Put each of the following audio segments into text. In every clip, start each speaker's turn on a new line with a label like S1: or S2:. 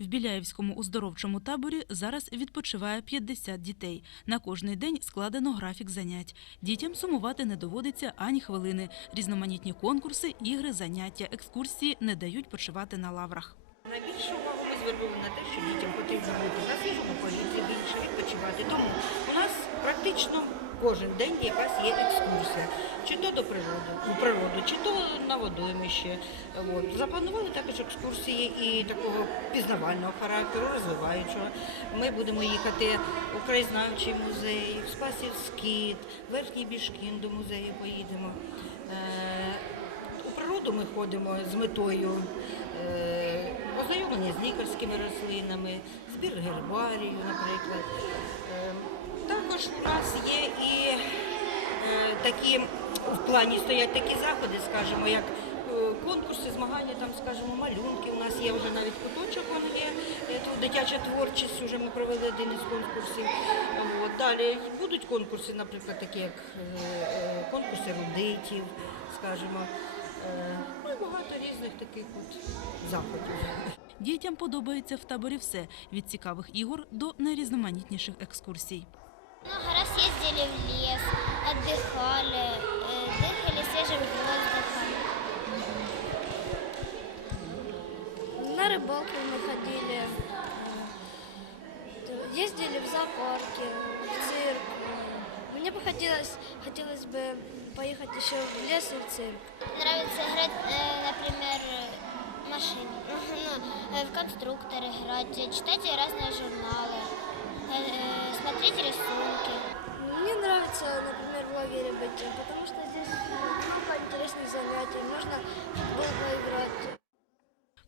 S1: В Біляєвському оздоровчому таборі зараз відпочиває 50 дітей. На кожний день складено графік занять. Дітям сумувати не доводиться ані хвилини. Різноманітні конкурси, ігри, заняття, екскурсії не дають почивати на лаврах.
S2: Найбільшу увагу ми звернули на те, що дітям потрібно бути на свіжому повітрі, більше відпочивати. Тому у нас практично кожен день якась є екскурсія. Чи то до природи, у природу, чи то на водоймище. От. Запланували також екскурсії і такого пізнавального характеру, розвиваючого. Ми будемо їхати у краєзнавчий музей, в Спасів Скіт, Верхній Бішкін до музею поїдемо. Е, у природу ми ходимо з метою е, ознайомлення з лікарськими рослинами, збір гербарію, наприклад. Е, також у нас є такі в плані стоять такі заходи, скажімо, як е, конкурси, змагання, там, скажімо, малюнки. У нас є вже навіть куточок, він є е, дитяча творчість. Уже ми провели один із конкурсів. От. Далі будуть конкурси, наприклад, такі як е, конкурси родитів, скажімо. Ну і багато різних таких от заходів.
S1: Дітям подобається в таборі все від цікавих ігор до найрізноманітніших екскурсій.
S3: Много раз ездили в лес, отдыхали, э, дыхали свежим воздухом.
S4: На рыбалку мы ходили, ездили в зоопарки, в цирк. Мне бы хотелось, хотелось бы поехать еще в лес и в цирк.
S3: Нравится играть, э, например, машины, ну, э, в конструкторы играть, читать разные журналы, смотреть рисунки.
S4: Мне нравится, например, в лагере быть, потому что здесь много интересных занятий, можно футбол поиграть.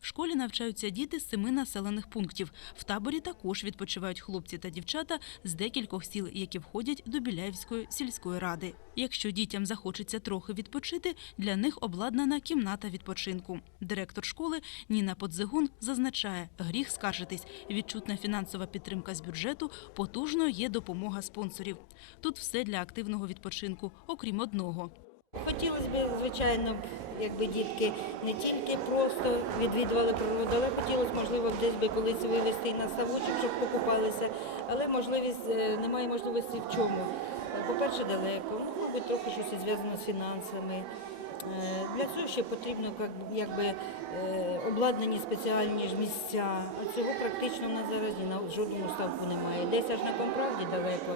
S1: Школі навчаються діти з семи населених пунктів. В таборі також відпочивають хлопці та дівчата з декількох сіл, які входять до Біляївської сільської ради. Якщо дітям захочеться трохи відпочити, для них обладнана кімната відпочинку. Директор школи Ніна Подзигун зазначає, гріх скаржитись. Відчутна фінансова підтримка з бюджету потужною є допомога спонсорів. Тут все для активного відпочинку, окрім одного.
S2: Хотілося б, звичайно, якби дітки не тільки просто відвідували природу, але хотілося, можливо, десь би колись вивезти і на ставочок, щоб покупалися. Але можливість е, немає можливості в чому. Е, По-перше, далеко, ну, мабуть, трохи щось зв'язано з фінансами. Е, Для цього ще потрібно якби, обладнані спеціальні ж місця. А цього практично в нас зараз ні на жодному ставку немає. Десь аж на комправді далеко,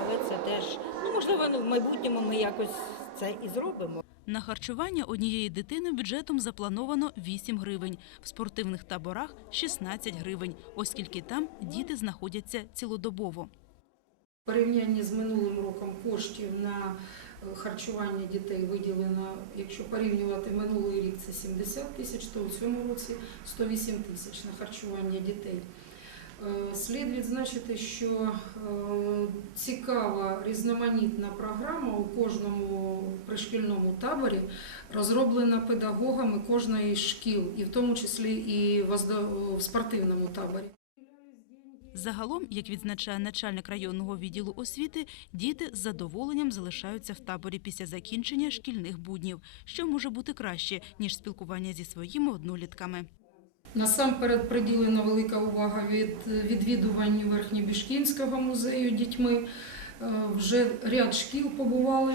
S2: але це теж, ну можливо, в майбутньому ми якось це і зробимо.
S1: На харчування однієї дитини бюджетом заплановано 8 гривень, в спортивних таборах 16 гривень, оскільки там діти знаходяться цілодобово.
S5: В порівнянні з минулим роком коштів на е, харчування дітей виділено, якщо порівнювати минулий рік це 70 тисяч, то у цьому році 108 тисяч на харчування дітей. Е, Слід відзначити, що е, цікава різноманітна програма у кожному пришкільному таборі розроблена педагогами кожної шкіл, і в тому числі і в спортивному таборі.
S1: Загалом, як відзначає начальник районного відділу освіти, діти з задоволенням залишаються в таборі після закінчення шкільних буднів, що може бути краще ніж спілкування зі своїми однолітками.
S5: Насамперед приділена велика увага від відвідуванню Верхньобішкінського музею дітьми. Е, Вже ряд шкіл побували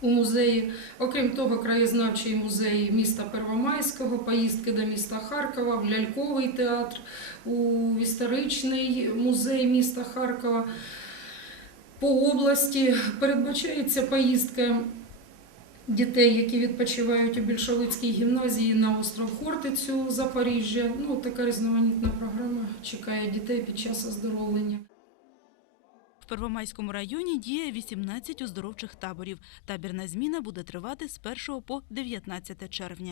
S5: у музеї. Окрім того, краєзнавчий музей міста Первомайського, поїздки до міста Харкова, в ляльковий театр, у історичний музей міста Харкова. По області передбачається поїздка дітей, які відпочивають у більшовицькій гімназії на остров Хортицю Запоріжжя. Ну, така різноманітна програма чекає дітей під час оздоровлення.
S1: В Первомайському районі діє 18 оздоровчих таборів. Табірна зміна буде тривати з 1 по 19 червня.